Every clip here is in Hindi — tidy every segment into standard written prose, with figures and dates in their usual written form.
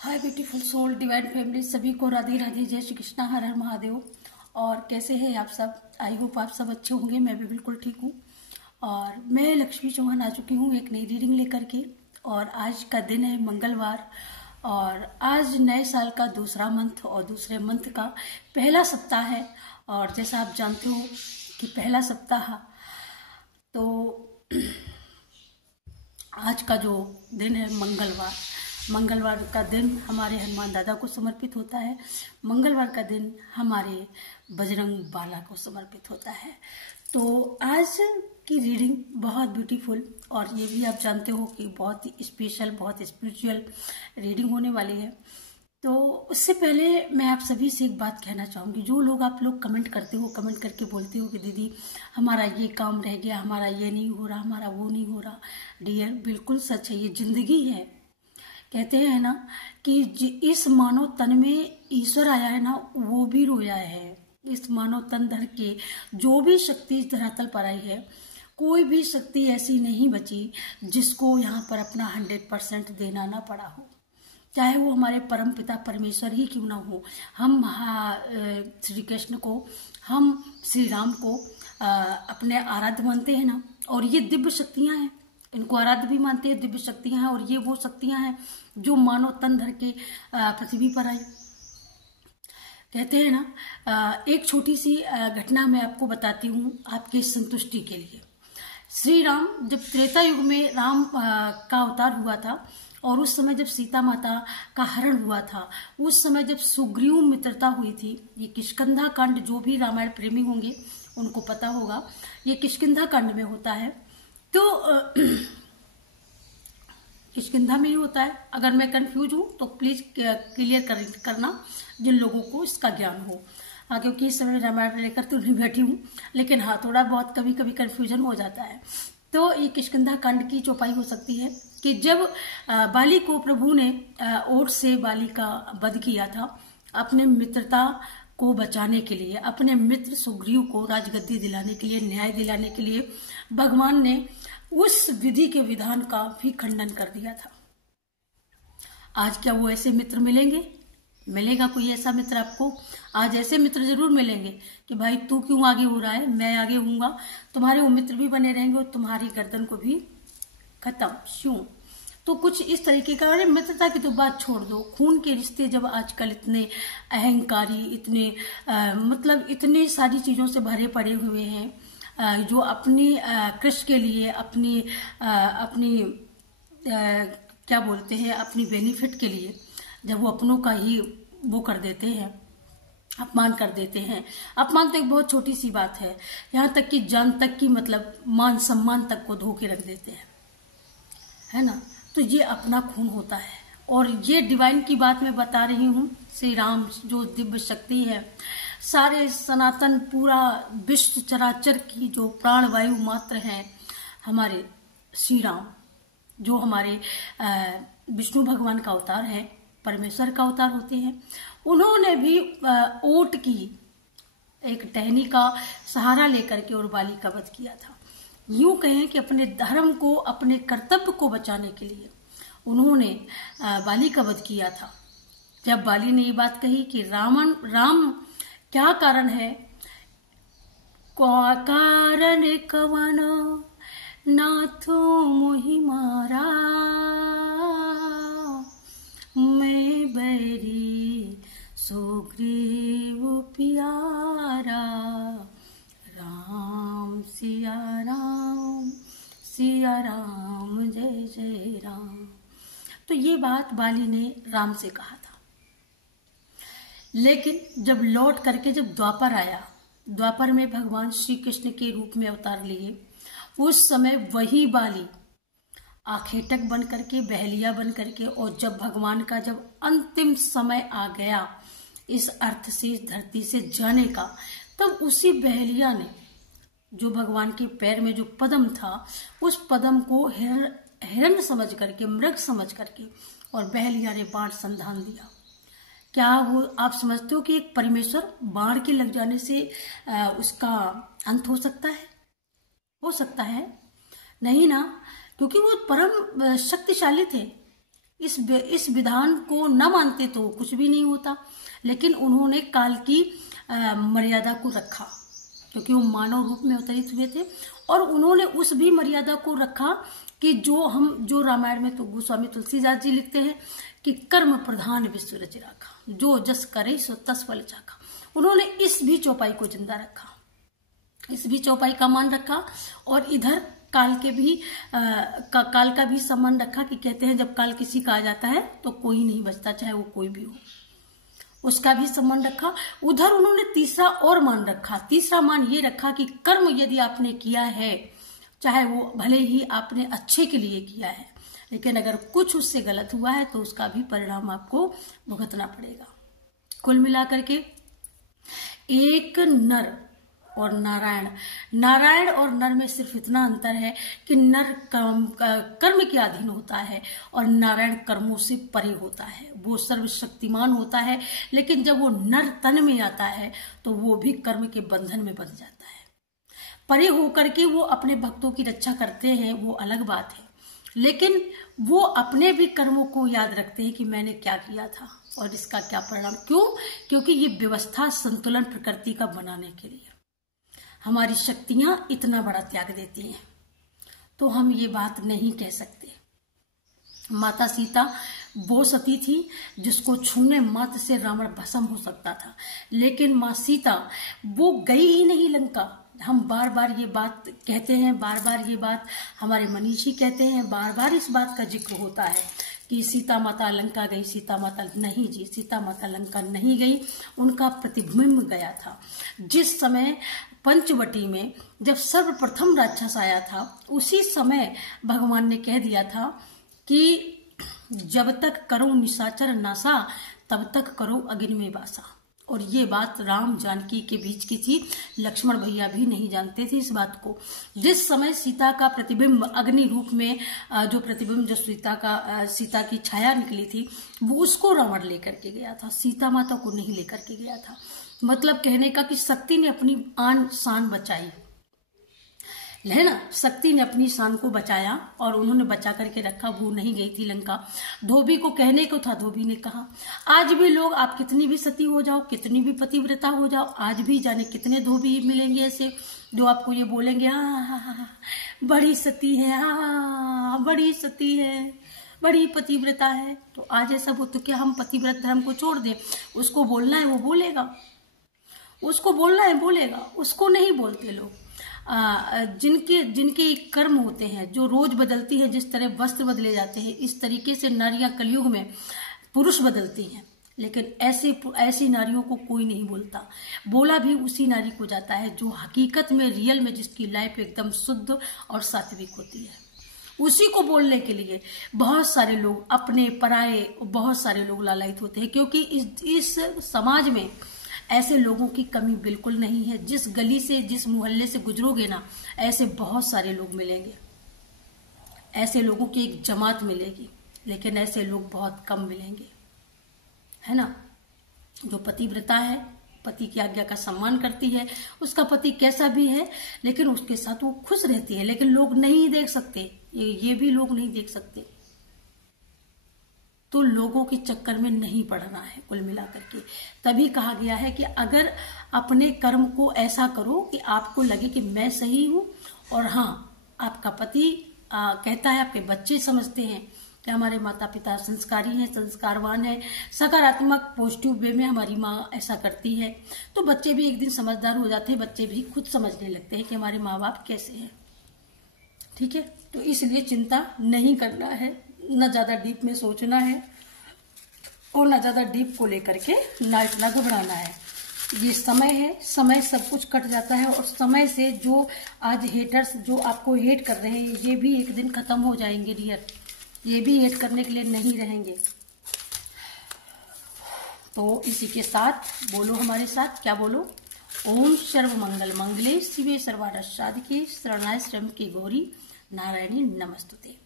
हाय ब्यूटीफुल सोल डिवाइन फैमिली, सभी को राधे राधे, जय श्री कृष्णा, हर हर महादेव। और कैसे हैं आप सब? आई होप आप सब अच्छे होंगे। मैं भी बिल्कुल ठीक हूँ। और मैं लक्ष्मी चौहान आ चुकी हूँ एक नई रीडिंग लेकर के। और आज का दिन है मंगलवार, और आज नए साल का दूसरा मंथ और दूसरे मंथ का पहला सप्ताह है। और जैसा आप जानते हो कि पहला सप्ताह तो आज का जो दिन है मंगलवार का दिन हमारे हनुमान दादा को समर्पित होता है। मंगलवार का दिन हमारे बजरंग बाला को समर्पित होता है। तो आज की रीडिंग बहुत ब्यूटीफुल, और ये भी आप जानते हो कि बहुत ही स्पेशल, बहुत स्पिरिचुअल रीडिंग होने वाली है। तो उससे पहले मैं आप सभी से एक बात कहना चाहूँगी। जो लोग आप लोग कमेंट करते हो, कमेंट करके बोलते हो कि दीदी हमारा ये काम रह गया, हमारा ये नहीं हो रहा, हमारा वो नहीं हो रहा। डियर, बिल्कुल सच है, ये जिंदगी है। कहते हैं ना कि इस मानव तन में ईश्वर आया है ना, वो भी रोया है। इस मानव तन धर के जो भी शक्ति इस धरातल पर आई है, कोई भी शक्ति ऐसी नहीं बची जिसको यहाँ पर अपना 100% देना ना पड़ा हो। चाहे वो हमारे परम पिता परमेश्वर ही क्यों ना हो। हम श्री कृष्ण को, हम श्री राम को अपने आराध्य मानते हैं ना, और ये दिव्य शक्तियां हैं, इनको आराध्य भी मानते हैं, दिव्य शक्तियां हैं। और ये वो शक्तियां हैं जो मानव तन धर के पृथ्वी पर आई। कहते हैं ना, एक छोटी सी घटना मैं आपको बताती हूँ आपकी संतुष्टि के लिए। श्री राम जब त्रेता युग में राम का अवतार हुआ था, और उस समय जब सीता माता का हरण हुआ था, उस समय जब सुग्रीव मित्रता हुई थी, ये किष्किंधा कांड, जो भी रामायण प्रेमी होंगे उनको पता होगा, ये किष्किंधा कांड में होता है। तो किष्किंधा में ही होता है। अगर मैं कंफ्यूज हूं तो प्लीज क्लियर करना जिन लोगों को इसका ज्ञान हो। क्योंकि इस समय रामायण लेकर तो नहीं बैठी हूँ, लेकिन हाँ, थोड़ा बहुत कभी कभी कंफ्यूजन हो जाता है। तो ये किष्किंधा कांड की चौपाई हो सकती है कि जब बाली को प्रभु ने ओट से बाली का वध किया था, अपने मित्रता को बचाने के लिए, अपने मित्र सुग्रीव को राजगद्दी दिलाने के लिए, न्याय दिलाने के लिए, भगवान ने उस विधि के विधान का भी खंडन कर दिया था। आज क्या वो ऐसे मित्र मिलेंगे? मिलेगा कोई ऐसा मित्र आपको? आज ऐसे मित्र जरूर मिलेंगे कि भाई तू क्यों आगे हो रहा है, मैं आगे हूंगा। तुम्हारे वो मित्र भी बने रहेंगे और तुम्हारी गर्दन को भी खत्म क्यों। तो कुछ इस तरीके का। अरे मित्रता की तो बात छोड़ दो, खून के रिश्ते जब आजकल इतने अहंकारी, इतने मतलब इतनी सारी चीजों से भरे पड़े हुए हैं, जो अपनी कृष्ण के लिए, अपनी क्या बोलते हैं, अपनी बेनिफिट के लिए, जब वो अपनों का ही वो कर देते हैं, अपमान कर देते हैं। अपमान तो एक बहुत छोटी सी बात है, यहाँ तक कि जान तक की, मतलब मान सम्मान तक को धो के रख देते हैं, है ना। तो ये अपना खून होता है। और ये डिवाइन की बात मैं बता रही हूँ। श्री राम जो दिव्य शक्ति है, सारे सनातन पूरा विश्व चराचर की जो प्राण वायु मात्र हैं, हमारे श्री राम जो हमारे विष्णु भगवान का अवतार है, परमेश्वर का अवतार होते हैं, उन्होंने भी ओट की एक टहनी का सहारा लेकर के और बाली का वध किया था। यूं कहें कि अपने धर्म को, अपने कर्तव्य को बचाने के लिए उन्होंने बाली का वध किया था। जब बाली ने ये बात कही कि राम क्या कारण है, कारण कवन नाथो मोहि मारा, मैं बैरी सुग्रीव प्यारा, राम सिया राम, सिया राम जय जय राम। तो ये बात बाली ने राम से कहा था। लेकिन जब लौट करके जब द्वापर आया, द्वापर में भगवान श्री कृष्ण के रूप में अवतार लिए, उस समय वही बाली आखेटक बन करके, बहलिया बन करके, और जब भगवान का जब अंतिम समय आ गया इस अर्थ से, इस धरती से जाने का, तब उसी बहलिया ने, जो भगवान के पैर में जो पद्म था, उस पद्म को हिरण समझ करके, मृग समझ करके, और बहलिया ने बाण संधान दिया। क्या वो आप समझते हो कि एक परमेश्वर बाण के लग जाने से उसका अंत हो सकता है? हो सकता है? नहीं ना, क्योंकि वो परम शक्तिशाली थे। इस विधान को न मानते तो कुछ भी नहीं होता, लेकिन उन्होंने काल की मर्यादा को रखा, क्योंकि वो मानव रूप में अवतरित हुए थे, और उन्होंने उस भी मर्यादा को रखा कि जो रामायण में तो गोस्वामी तुलसीदास जी लिखते हैं कि कर्म प्रधान विश्व रच राखा, जो जस करे सो तस फल चाखा। उन्होंने इस भी चौपाई को जिंदा रखा, इस भी चौपाई का मान रखा, और इधर काल काल का भी सम्मान रखा कि कहते हैं जब काल किसी का आ जाता है तो कोई नहीं बचता, चाहे वो कोई भी हो, उसका भी सम्मान रखा। उधर उन्होंने तीसरा और मान रखा, तीसरा मान ये रखा कि कर्म यदि आपने किया है, चाहे वो भले ही आपने अच्छे के लिए किया है, लेकिन अगर कुछ उससे गलत हुआ है तो उसका भी परिणाम आपको भुगतना पड़ेगा। कुल मिलाकर के एक नर और नारायण और नर में सिर्फ इतना अंतर है कि नर कर्म के अधीन होता है और नारायण कर्मों से परे होता है, वो सर्वशक्तिमान होता है, लेकिन जब वो नर तन में आता है तो वो भी कर्म के बंधन में बंध जाता है। परे होकर के वो अपने भक्तों की रक्षा करते हैं, वो अलग बात है, लेकिन वो अपने भी कर्मों को याद रखते हैं कि मैंने क्या किया था और इसका क्या परिणाम। क्यों? क्योंकि ये व्यवस्था संतुलन प्रकृति का बनाने के लिए हमारी शक्तियां इतना बड़ा त्याग देती हैं, तो हम ये बात नहीं कह सकते। माता सीता वो सती थी जिसको छूने मात्र से रावण भस्म हो सकता था, लेकिन माँ सीता वो गई ही नहीं लंका। हम बार बार ये बात कहते हैं, बार बार ये बात हमारे मनीषी कहते हैं, बार बार इस बात का जिक्र होता है कि सीता माता लंका गई, सीता माता नहीं जी, सीता माता लंका नहीं गई, उनका प्रतिबिंब गया था। जिस समय पंचवटी में जब सर्वप्रथम राक्षस आया था, उसी समय भगवान ने कह दिया था कि जब तक करो निशाचर नासा तब तक करो अग्नि में वासा। और ये बात राम जानकी के बीच की थी, लक्ष्मण भैया भी नहीं जानते थे इस बात को। जिस समय सीता का प्रतिबिंब अग्नि रूप में जो सीता की छाया निकली थी, वो उसको रावण लेकर के गया था, सीता माता को नहीं लेकर के गया था। मतलब कहने का कि शक्ति ने अपनी आन शान बचाई है ना, शक्ति ने अपनी शान को बचाया और उन्होंने बचा करके रखा। वो नहीं गई थी लंका। धोबी को कहने को था, धोबी ने कहा आज भी लोग, आप कितनी भी सती हो जाओ, कितनी भी पतिव्रता हो जाओ, आज भी जाने कितने धोबी मिलेंगे ऐसे जो आपको ये बोलेंगे हाँ बड़ी सती है, हाँ बड़ी सती है, बड़ी पतिव्रता है। तो आज ऐसा हो तो क्या हम पतिव्रत धर्म को छोड़ दें? उसको बोलना है वो बोलेगा, उसको बोलना है बोलेगा, उसको नहीं बोलते लोग। जिनके कर्म होते हैं, जो रोज बदलती है, जिस तरह वस्त्र बदले जाते हैं, इस तरीके से नारियां कलयुग में पुरुष बदलती हैं, लेकिन ऐसी नारियों को कोई नहीं बोलता। बोला भी उसी नारी को जाता है जो हकीकत में रियल में जिसकी लाइफ एकदम शुद्ध और सात्विक होती है। उसी को बोलने के लिए बहुत सारे लोग, अपने पराये बहुत सारे लोग लालायित होते हैं, क्योंकि इस समाज में ऐसे लोगों की कमी बिल्कुल नहीं है। जिस गली से, जिस मोहल्ले से गुजरोगे ना, ऐसे बहुत सारे लोग मिलेंगे, ऐसे लोगों की एक जमात मिलेगी, लेकिन ऐसे लोग बहुत कम मिलेंगे, है ना। जो पतिव्रता है, पति की आज्ञा का सम्मान करती है, उसका पति कैसा भी है लेकिन उसके साथ वो खुश रहती है, लेकिन लोग नहीं देख सकते, ये भी लोग नहीं देख सकते। तो लोगों के चक्कर में नहीं पड़ना है कुल मिलाकर के। तभी कहा गया है कि अगर अपने कर्म को ऐसा करो कि आपको लगे कि मैं सही हूं, और हाँ आपका पति कहता है, आपके बच्चे समझते हैं कि हमारे माता पिता संस्कारी हैं, संस्कारवान है, सकारात्मक पॉजिटिव वे में हमारी माँ ऐसा करती है, तो बच्चे भी एक दिन समझदार हो जाते हैं, बच्चे भी खुद समझने लगते हैं कि हमारे माँ बाप कैसे हैं। ठीक है, तो इसलिए चिंता नहीं करना है, न ज्यादा डीप में सोचना है और न ज्यादा डीप को लेकर के ना इतना घबराना है। ये समय है, समय सब कुछ कट जाता है, और समय से जो आज हेटर्स जो आपको हेट कर रहे हैं, ये भी एक दिन खत्म हो जाएंगे डियर, ये भी हेट करने के लिए नहीं रहेंगे। तो इसी के साथ बोलो हमारे साथ, क्या बोलो? ओम सर्व मंगल मंगले शिवे सर्वार्थ साधिके शरणाय त्र्यंबके गौरी नारायणी नमस्तुते।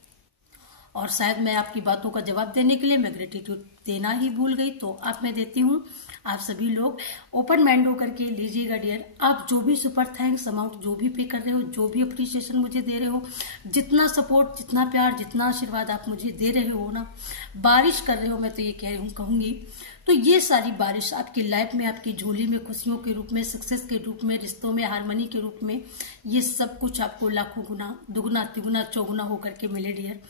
और शायद मैं आपकी बातों का जवाब देने के लिए मैं ग्रेटिट्यूड देना ही भूल गई, तो अब मैं देती हूँ। आप सभी लोग ओपन माइंड होकर के लीजिएगा डियर। आप जो भी सुपर थैंक्स अमाउंट जो भी पे कर रहे हो, जो भी अप्रिसिएशन मुझे दे रहे हो, जितना सपोर्ट, जितना प्यार, जितना आशीर्वाद आप मुझे दे रहे हो ना, बारिश कर रहे हो, मैं तो ये कहूंगी, तो ये सारी बारिश आपकी लाइफ में, आपकी झोली में खुशियों के रूप में, सक्सेस के रूप में, रिश्तों में हार्मनी के रूप में, ये सब कुछ आपको लाखों गुना, दुगुना, तिगुना, चौगुना होकर के मिले डियर।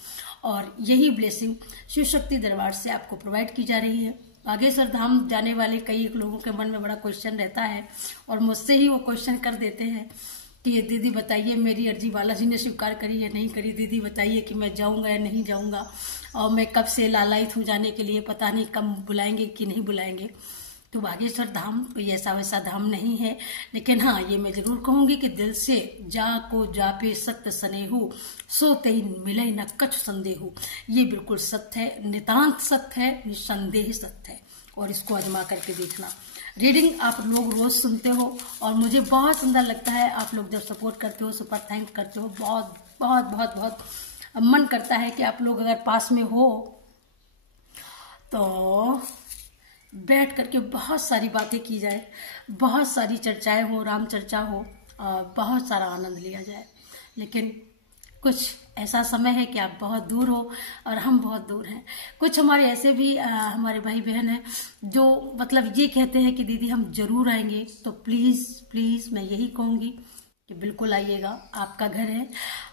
और यही ब्लेसिंग शिव शक्ति दरबार से आपको प्रोवाइड की जा रही है। बागेश्वर धाम जाने वाले कई लोगों के मन में बड़ा क्वेश्चन रहता है और मुझसे ही वो क्वेश्चन कर देते हैं कि दीदी बताइए मेरी अर्जी बालाजी ने स्वीकार करी या नहीं करी, दीदी बताइए कि मैं जाऊंगा या नहीं जाऊंगा, और मैं कब से लालायित हूँ जाने के लिए, पता नहीं कब बुलाएंगे कि नहीं बुलाएंगे। तो बागेश्वर धाम कोई ऐसा वैसा धाम नहीं है, लेकिन हाँ ये मैं जरूर कहूंगी कि दिल से जा को जापे सत्य स्नेहु, सो तेई मिले न कछु संदेहु। ये बिल्कुल सत्य है, नितांत सत्य है, निसंदेह सत्य है, और इसको आजमा करके देखना। रीडिंग आप लोग रोज सुनते हो और मुझे बहुत सुंदर लगता है आप लोग जब सपोर्ट करते हो, सुपर थैंक करते हो, बहुत बहुत बहुत बहुत मन करता है कि आप लोग अगर पास में हो तो बैठ करके बहुत सारी बातें की जाए, बहुत सारी चर्चाएं हो, राम चर्चा हो, बहुत सारा आनंद लिया जाए। लेकिन कुछ ऐसा समय है कि आप बहुत दूर हो और हम बहुत दूर हैं। कुछ हमारे ऐसे भी हमारे भाई बहन हैं जो मतलब ये कहते हैं कि दीदी हम जरूर आएंगे, तो प्लीज प्लीज मैं यही कहूंगी कि बिल्कुल आइएगा। आपका घर है,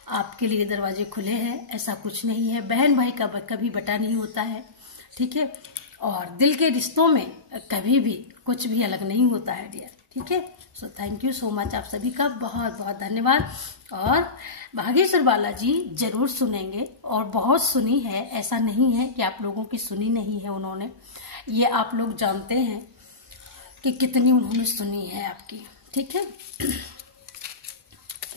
आपके लिए दरवाजे खुले हैं, ऐसा कुछ नहीं है। बहन भाई का कभी बटा नहीं होता है, ठीक है, और दिल के रिश्तों में कभी भी कुछ भी अलग नहीं होता है डियर, ठीक है। So thank you so much, आप सभी का बहुत बहुत धन्यवाद। और बागेश्वर बालाजी जरूर सुनेंगे और बहुत सुनी है, ऐसा नहीं है कि आप लोगों की सुनी नहीं है उन्होंने, ये आप लोग जानते हैं कि कितनी उन्होंने सुनी है आपकी, ठीक है।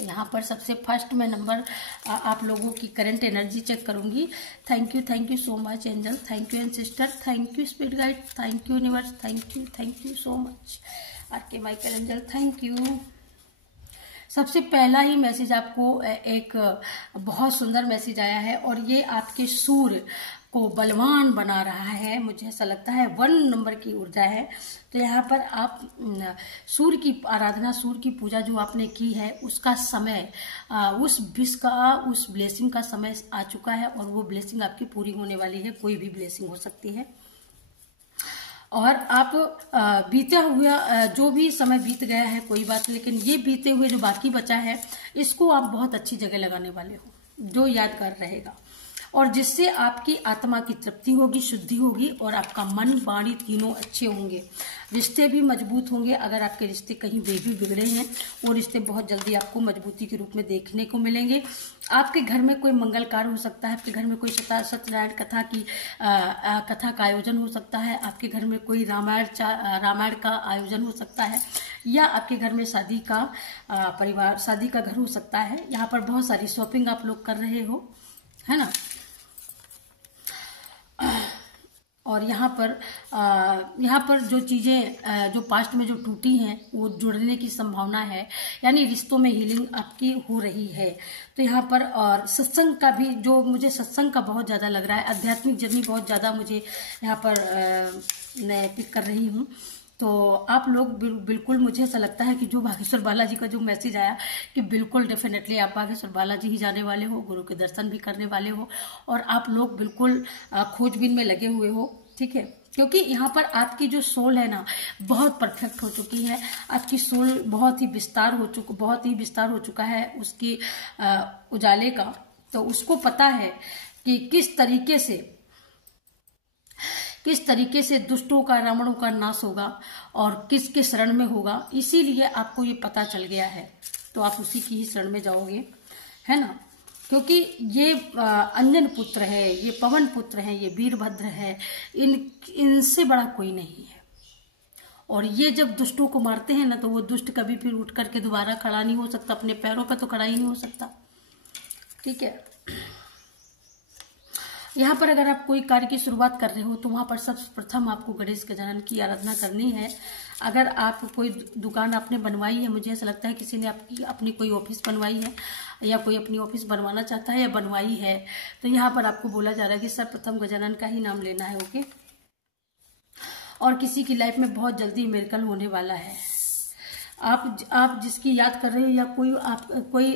यहाँ पर सबसे फर्स्ट में नंबर आप लोगों की करंट एनर्जी चेक करूंगी। Thank you so much angel, thank you and sister, thank you spirit guide, thank you universe, thank you so much RK Michael angel, thank you. सबसे पहला ही मैसेज आपको एक बहुत सुंदर मैसेज आया है और ये आपके सूर्य को बलवान बना रहा है, मुझे ऐसा लगता है 1 नंबर की ऊर्जा है। तो यहाँ पर आप सूर्य की आराधना, सूर्य की पूजा जो आपने की है उसका समय, उस विश का, उस ब्लेसिंग का समय आ चुका है और वो ब्लेसिंग आपकी पूरी होने वाली है। कोई भी ब्लेसिंग हो सकती है और आप बीते हुआ जो भी समय बीत गया है कोई बात, लेकिन ये बीते हुए जो बाकी बचा है इसको आप बहुत अच्छी जगह लगाने वाले हो जो यादगार रहेगा और जिससे आपकी आत्मा की तृप्ति होगी, शुद्धि होगी और आपका मन वाणी तीनों अच्छे होंगे। रिश्ते भी मजबूत होंगे। अगर आपके रिश्ते कहीं भी बिगड़े हैं वो रिश्ते बहुत जल्दी आपको मजबूती के रूप में देखने को मिलेंगे। आपके घर में कोई मंगल कार्य हो सकता है, आपके घर में कोई सत्यनारायण कथा की कथा का आयोजन हो सकता है, आपके घर में कोई रामायण का आयोजन हो सकता है, या आपके घर में शादी का शादी का घर हो सकता है। यहाँ पर बहुत सारी शॉपिंग आप लोग कर रहे हो, है ना। और यहाँ पर जो चीजें जो पास्ट में जो टूटी हैं वो जुड़ने की संभावना है, यानी रिश्तों में हीलिंग आपकी हो रही है। तो यहाँ पर और सत्संग का भी, जो मुझे सत्संग का बहुत ज्यादा लग रहा है, आध्यात्मिक जर्नी बहुत ज्यादा मुझे यहाँ पर मैं पिक कर रही हूँ। तो आप लोग बिल्कुल, मुझे ऐसा लगता है कि जो बागेश्वर बालाजी का जो मैसेज आया कि बिल्कुल डेफिनेटली आप बागेश्वर बालाजी ही जाने वाले हो, गुरु के दर्शन भी करने वाले हो और आप लोग बिल्कुल खोजबीन में लगे हुए हो, ठीक है। क्योंकि यहाँ पर आपकी जो सोल है ना बहुत परफेक्ट हो चुकी है, आपकी सोल बहुत ही विस्तार हो चुका है उसकी उजाले का। तो उसको पता है कि किस तरीके से दुष्टों का, रावणों का नाश होगा और किसके शरण में होगा, इसीलिए आपको ये पता चल गया है। तो आप उसी की ही शरण में जाओगे, है ना। क्योंकि ये अंजन पुत्र है, ये पवन पुत्र है, ये वीरभद्र है, इनसे बड़ा कोई नहीं है। और ये जब दुष्टों को मारते हैं ना तो वो दुष्ट कभी फिर उठ करके दोबारा खड़ा नहीं हो सकता, अपने पैरों पर तो खड़ा ही नहीं हो सकता, ठीक है। यहाँ पर अगर आप कोई कार्य की शुरुआत कर रहे हो तो वहां पर सर्वप्रथम आपको गणेश गजानन की आराधना करनी है। अगर आप कोई दुकान आपने बनवाई है, मुझे ऐसा लगता है किसी ने आपकी अपनी कोई ऑफिस बनवाई है या कोई अपनी ऑफिस बनवाना चाहता है या बनवाई है, तो यहाँ पर आपको बोला जा रहा है कि सर्वप्रथम गजानन का ही नाम लेना है। ओके, और किसी की लाइफ में बहुत जल्दी मिरेकल होने वाला है। आप जिसकी याद कर रहे हो या कोई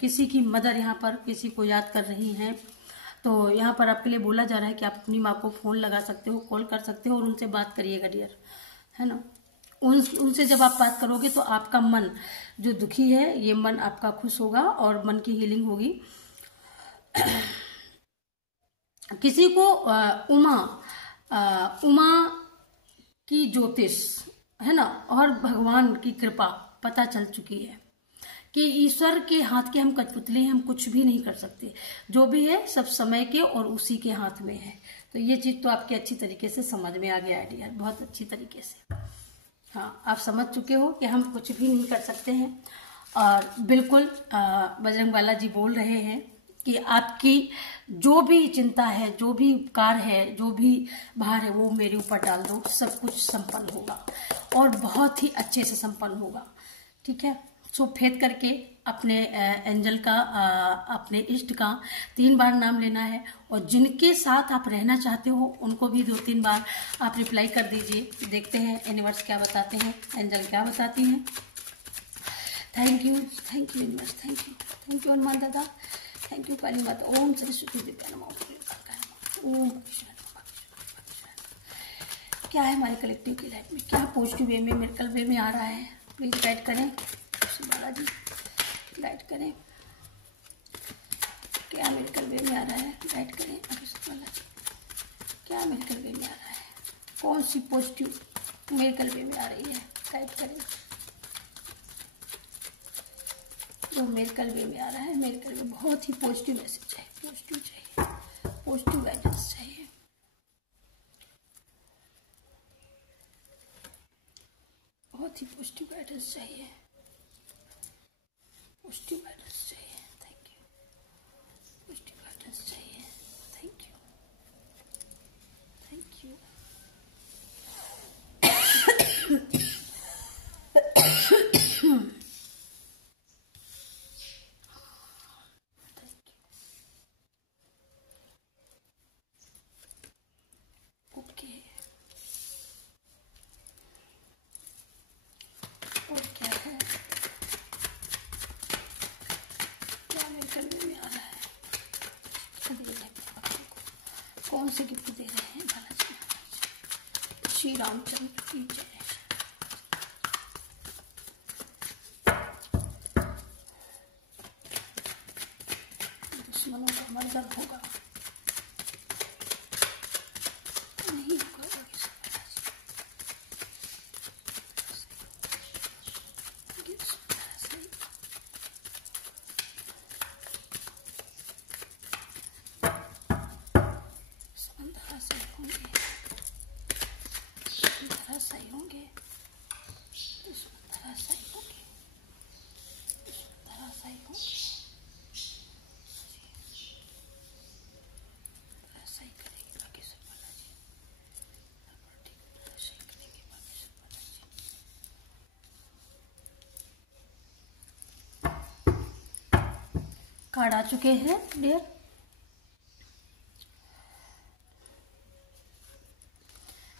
किसी की मदर यहाँ पर किसी को याद कर रही हैं, तो यहाँ पर आपके लिए बोला जा रहा है कि आप अपनी माँ को फोन लगा सकते हो, कॉल कर सकते हो और उनसे बात करिएगा डियर, है ना। उनसे जब आप बात करोगे तो आपका मन जो दुखी है, ये मन आपका खुश होगा और मन की हीलिंग होगी। किसी को उमा की ज्योतिष, है ना, और भगवान की कृपा पता चल चुकी है कि ईश्वर के हाथ के हम कठपुतली हैं, हम कुछ भी नहीं कर सकते। जो भी है सब समय के और उसी के हाथ में है। तो ये चीज तो आपकी अच्छी तरीके से समझ में आ गया है डियर, बहुत अच्छी तरीके से। हाँ, आप समझ चुके हो कि हम कुछ भी नहीं कर सकते हैं। और बिल्कुल बजरंग बाला जी बोल रहे हैं कि आपकी जो भी चिंता है, जो भी कार्य है, जो भी भार है, वो मेरे ऊपर डाल दो, सब कुछ संपन्न होगा और बहुत ही अच्छे से संपन्न होगा। ठीक है, सो फेथ करके अपने एंजल का, अपने इष्ट का 3 बार नाम लेना है और जिनके साथ आप रहना चाहते हो उनको भी 2-3 बार आप रिप्लाई कर दीजिए। देखते हैं यूनिवर्स क्या बताते हैं, एंजल क्या बताती हैं। Thank you universe, thank you Hanuman दादा, थैंक यू काली माता। ओम सरस्वती देवी नमः। ओम क्या है हमारे कलेक्टिव की लाइफ में, क्या पॉजिटिव वे में, मिरेकल वे में आ रहा है, प्लीज गाइड करें बालाजी, गाइड करें। क्या मिरेकल वे में आ रहा है, गाइड करें बालाजी, क्या मिरेकल वे में आ रहा है, कौन सी पॉजिटिव मिरेकल वे में आ रही है, गाइड करें। जो मिरेकल वे में आ रहा है, मिरेकल वे बहुत ही पॉजिटिव मैसेज चाहिए, पॉजिटिव चाहिए, पॉजिटिव गाइडेंस चाहिए। बहुत ही पॉजिटिव गाइडेंस चाहिए, पॉजिटिव गाइडेंस चाहिए। थैंक यू, पॉजिटिव गाइडेंस चाहिए। Thank you, thank you. Okay, और क्या है, क्या मिरेकल वे में आ रहा है, कौन से गिफ्ट दे रहे हैं बालाजी महाराज। श्री रामचंद्र की जय। दुश्मनों का मर्डर होगा, नहीं होगा सही होंगे, सही होंगे, सही होंगे, सही करेंगे बाकी सब बालाजी, सही करेंगे बाकी सब बालाजी। कार्ड आ चुके हैं डियर।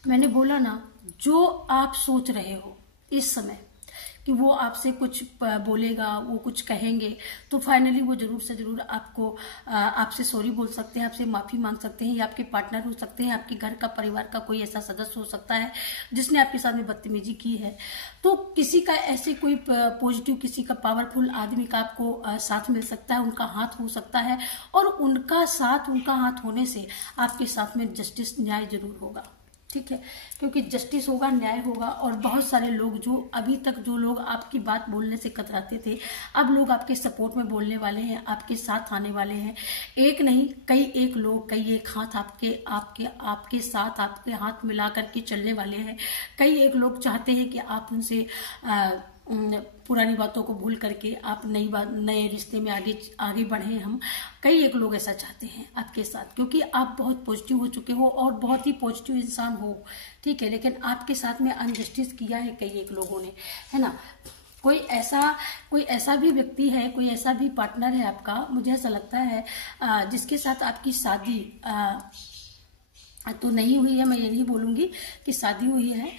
मैंने बोला ना, जो आप सोच रहे हो इस समय कि वो आपसे कुछ बोलेगा, वो कुछ कहेंगे, तो फाइनली वो जरूर से जरूर आपको आपसे सॉरी बोल सकते हैं, आपसे माफी मांग सकते हैं, या आपके पार्टनर हो सकते हैं, आपके घर का, परिवार का कोई ऐसा सदस्य हो सकता है जिसने आपके साथ में बदतमीजी की है। तो किसी का ऐसे कोई पॉजिटिव, किसी का पावरफुल आदमी का आपको साथ मिल सकता है, उनका हाथ हो सकता है, और उनका हाथ होने से आपके साथ में जस्टिस, न्याय जरूर होगा। ठीक है, क्योंकि जस्टिस होगा, न्याय होगा। और बहुत सारे लोग जो अभी तक, जो लोग आपकी बात बोलने से कतराते थे, अब लोग आपके सपोर्ट में बोलने वाले हैं, आपके साथ आने वाले हैं। एक नहीं, कई एक लोग, कई एक हाथ आपके साथ, आपके हाथ मिला करके चलने वाले हैं। कई एक लोग चाहते हैं कि आप उनसे पुरानी बातों को भूल करके आप नए रिश्ते में आगे बढ़े। हम कई एक लोग ऐसा चाहते हैं आपके साथ, क्योंकि आप बहुत पॉजिटिव हो चुके हो और बहुत ही पॉजिटिव इंसान हो, ठीक है। लेकिन आपके साथ में अनजस्टिस किया है कई एक लोगों ने, है ना। कोई ऐसा भी व्यक्ति है, कोई ऐसा भी पार्टनर है आपका, मुझे ऐसा लगता है जिसके साथ आपकी शादी तो नहीं हुई है। मैं ये नहीं बोलूंगी कि शादी हुई है,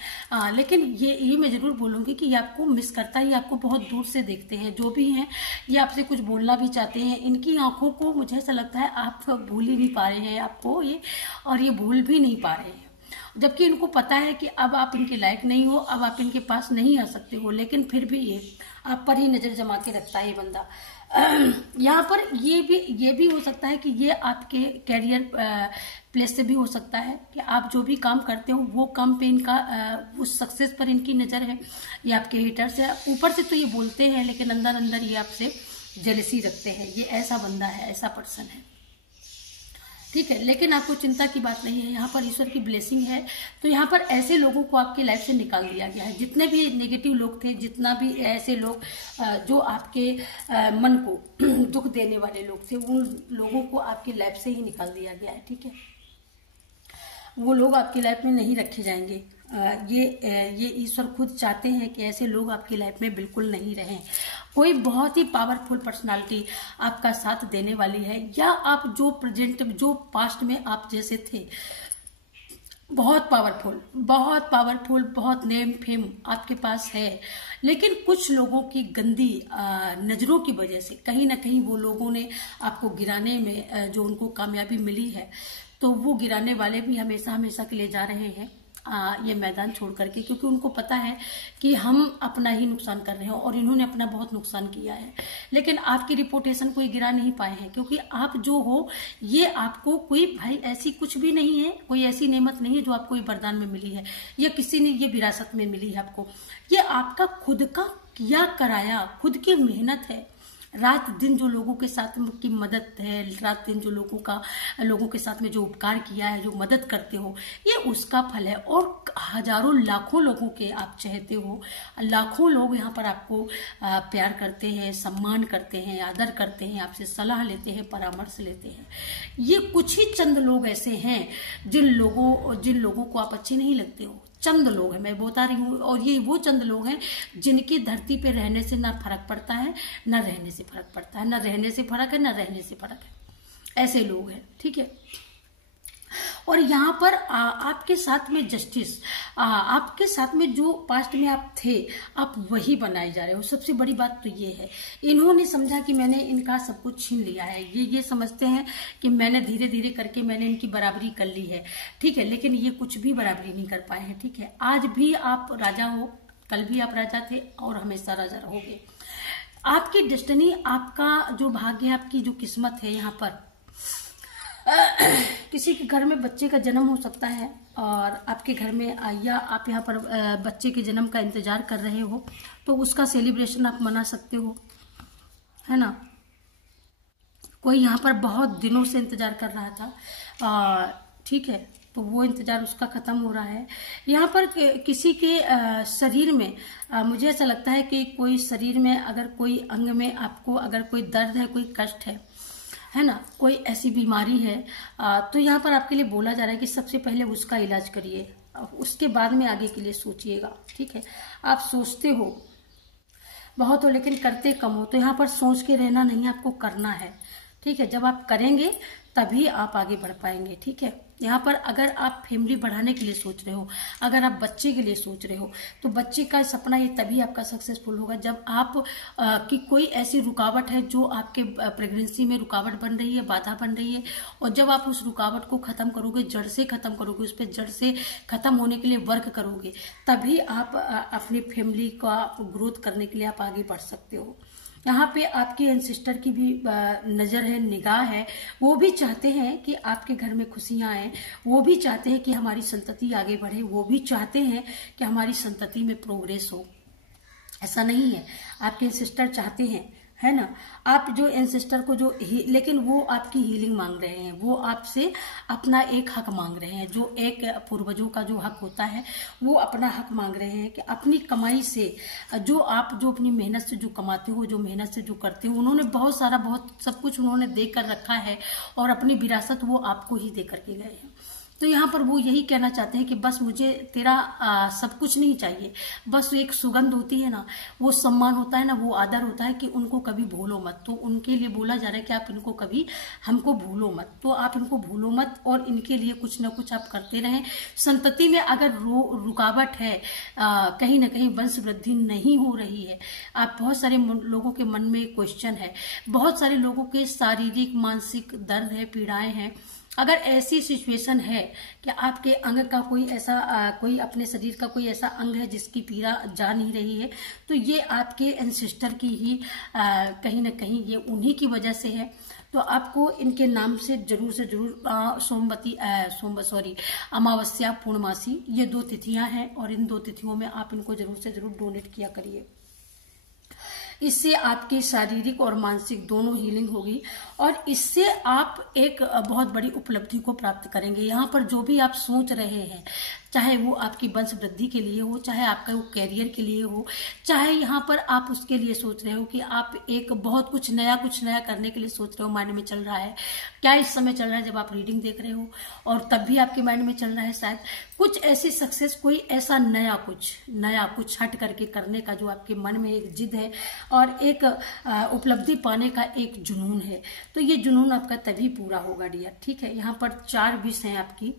लेकिन ये मैं जरूर बोलूंगी कि ये आपको मिस करता है, ये आपको बहुत दूर से देखते हैं। जो भी हैं ये आपसे कुछ बोलना भी चाहते हैं। इनकी आंखों को मुझे ऐसा लगता है आप भूल ही नहीं पा रहे हैं आपको ये, और ये भूल भी नहीं पा रहे हैं, जबकि इनको पता है कि अब आप इनके लायक नहीं हो, अब आप इनके पास नहीं आ सकते हो, लेकिन फिर भी ये आप पर ही नजर जमा के रखता है ये बंदा। यहाँ पर ये भी हो सकता है कि ये आपके कैरियर प्लेस से भी हो सकता है कि आप जो भी काम करते हो वो काम पे इनका उस सक्सेस पर इनकी नजर है। ये आपके हेटर्स है, ऊपर से तो ये बोलते हैं लेकिन अंदर अंदर ये आपसे जेलसी रखते हैं। ये ऐसा बंदा है, ऐसा पर्सन है, ठीक है। लेकिन आपको चिंता की बात नहीं है, यहाँ पर ईश्वर की ब्लेसिंग है। तो यहाँ पर ऐसे लोगों को आपकी लाइफ से निकाल दिया गया है। जितने भी नेगेटिव लोग थे, जितना भी ऐसे लोग जो आपके मन को दुख देने वाले लोग थे, उन लोगों को आपकी लाइफ से ही निकाल दिया गया है, ठीक है। वो लोग आपकी लाइफ में नहीं रखे जाएंगे। ये ईश्वर खुद चाहते हैं कि ऐसे लोग आपकी लाइफ में बिल्कुल नहीं रहें। कोई बहुत ही पावरफुल पर्सनालिटी आपका साथ देने वाली है, या आप जो पास्ट में आप जैसे थे, बहुत पावरफुल, बहुत नेम फेम आपके पास है। लेकिन कुछ लोगों की गंदी नजरों की वजह से कहीं ना कहीं वो लोगों ने आपको गिराने में जो उनको कामयाबी मिली है, तो वो गिराने वाले भी हमेशा के लिए जा रहे हैं ये मैदान छोड़ करके, क्योंकि उनको पता है कि हम अपना ही नुकसान कर रहे हैं और इन्होंने अपना बहुत नुकसान किया है। लेकिन आपकी रिपुटेशन कोई गिरा नहीं पाए हैं, क्योंकि आप जो हो ये आपको कोई भाई ऐसी कुछ भी नहीं है, कोई ऐसी नेमत नहीं है जो आपको ये वरदान में मिली है या किसी ने ये विरासत में मिली है आपको। ये आपका खुद का किया कराया, खुद की मेहनत है। रात दिन जो लोगों के साथ की मदद है, रात दिन जो लोगों के साथ में जो उपकार किया है, जो मदद करते हो, ये उसका फल है। और हजारों लाखों लोगों के आप चाहते हो, लाखों लोग यहाँ पर आपको प्यार करते हैं, सम्मान करते हैं, आदर करते हैं, आपसे सलाह लेते हैं, परामर्श लेते हैं। ये कुछ ही चंद लोग ऐसे हैं जिन लोगों को आप अच्छे नहीं लगते हो। चंद लोग हैं, मैं बता रही हूँ, और ये वो चंद लोग हैं जिनकी धरती पे रहने से ना फर्क पड़ता है, ना रहने से फर्क पड़ता है, ना रहने से फर्क है, ना रहने से फर्क है। ऐसे लोग हैं, ठीक है। और यहाँ पर आपके साथ में जस्टिस, आपके साथ में जो पास्ट में आप थे, आप वही बनाए जा रहे हो। सबसे बड़ी बात तो ये है, इन्होंने समझा कि मैंने इनका सब कुछ छीन लिया है। ये समझते हैं कि मैंने धीरे धीरे करके मैंने इनकी बराबरी कर ली है, ठीक है। लेकिन ये कुछ भी बराबरी नहीं कर पाए हैं, ठीक है। आज भी आप राजा हो, कल भी आप राजा थे और हमेशा राजा रहोगे। आपकी डेस्टिनी, आपका जो भाग्य, आपकी जो किस्मत है, यहाँ पर किसी के घर में बच्चे का जन्म हो सकता है और आपके घर में, या आप यहाँ पर बच्चे के जन्म का इंतजार कर रहे हो, तो उसका सेलिब्रेशन आप मना सकते हो, है ना। कोई यहाँ पर बहुत दिनों से इंतजार कर रहा था, ठीक है, तो वो इंतजार उसका खत्म हो रहा है। यहाँ पर किसी के शरीर में, मुझे ऐसा लगता है कि कोई शरीर में अगर कोई अंग में आपको अगर कोई दर्द है, कोई कष्ट है ना, कोई ऐसी बीमारी है, तो यहाँ पर आपके लिए बोला जा रहा है कि सबसे पहले उसका इलाज करिए, उसके बाद में आगे के लिए सोचिएगा, ठीक है। आप सोचते हो बहुत हो लेकिन करते कम हो, तो यहाँ पर सोच के रहना नहीं, आपको करना है, ठीक है। जब आप करेंगे तभी आप आगे बढ़ पाएंगे, ठीक है। यहाँ पर अगर आप फैमिली बढ़ाने के लिए सोच रहे हो, अगर आप बच्चे के लिए सोच रहे हो, तो बच्चे का सपना ये तभी आपका सक्सेसफुल होगा जब आप कि कोई ऐसी रुकावट है जो आपके प्रेगनेंसी में रुकावट बन रही है, बाधा बन रही है, और जब आप उस रुकावट को खत्म करोगे, जड़ से खत्म करोगे, उस पर जड़ से खत्म होने के लिए वर्क करोगे, तभी आप अपनी फैमिली का ग्रोथ करने के लिए आप आगे बढ़ सकते हो। यहाँ पे आपके एंसेस्टर की भी नजर है, निगाह है। वो भी चाहते हैं कि आपके घर में खुशियां आए, वो भी चाहते हैं कि हमारी संतति आगे बढ़े, वो भी चाहते हैं कि हमारी संतति में प्रोग्रेस हो। ऐसा नहीं है, आपके एंसेस्टर चाहते हैं, है ना। आप जो एंसेस्टर को लेकिन वो आपकी हीलिंग मांग रहे हैं, वो आपसे अपना एक हक मांग रहे हैं। जो एक पूर्वजों का जो हक होता है वो अपना हक मांग रहे हैं कि अपनी कमाई से जो अपनी मेहनत से जो कमाते हो, जो मेहनत से जो करते हो, उन्होंने बहुत सब कुछ उन्होंने दे कर रखा है और अपनी विरासत वो आपको ही दे करके गए हैं। तो यहाँ पर वो यही कहना चाहते हैं कि बस मुझे तेरा सब कुछ नहीं चाहिए, बस एक सुगंध होती है ना, वो सम्मान होता है ना, वो आदर होता है कि उनको कभी भूलो मत। तो उनके लिए बोला जा रहा है कि आप इनको कभी हमको भूलो मत, तो आप इनको भूलो मत और इनके लिए कुछ ना कुछ आप करते रहें। संतति में अगर रुकावट है, कहीं ना कहीं वंश वृद्धि नहीं हो रही है, आप बहुत सारे लोगों के मन में क्वेश्चन है, बहुत सारे लोगों के शारीरिक मानसिक दर्द है, पीड़ाएं हैं, अगर ऐसी सिचुएशन है कि आपके अंग का कोई ऐसा कोई अपने शरीर का कोई ऐसा अंग है जिसकी पीड़ा जा नहीं रही है, तो ये आपके एंसेस्टर की ही कहीं ना कहीं ये उन्हीं की वजह से है। तो आपको इनके नाम से जरूर अमावस्या पूर्णमासी ये 2 तिथियां हैं और इन 2 तिथियों में आप इनको जरूर से जरूर डोनेट किया करिए। इससे आपकी शारीरिक और मानसिक दोनों हीलिंग होगी और इससे आप एक बहुत बड़ी उपलब्धि को प्राप्त करेंगे। यहाँ पर जो भी आप सोच रहे हैं, चाहे वो आपकी वंश वृद्धि के लिए हो, चाहे आपका वो कैरियर के लिए हो, चाहे यहाँ पर आप उसके लिए सोच रहे हो कि आप एक बहुत कुछ नया करने के लिए सोच रहे हो, माइंड में चल रहा है। क्या इस समय चल रहा है जब आप रीडिंग देख रहे हो, और तब भी आपके माइंड में चल रहा है शायद कुछ ऐसी सक्सेस, कोई ऐसा नया कुछ हट करके करने का जो आपके मन में एक जिद है और एक उपलब्धि पाने का एक जुनून है। तो ये जुनून आपका तभी पूरा होगा डियर। ठीक है, यहाँ पर 4 विश हैं आपकी,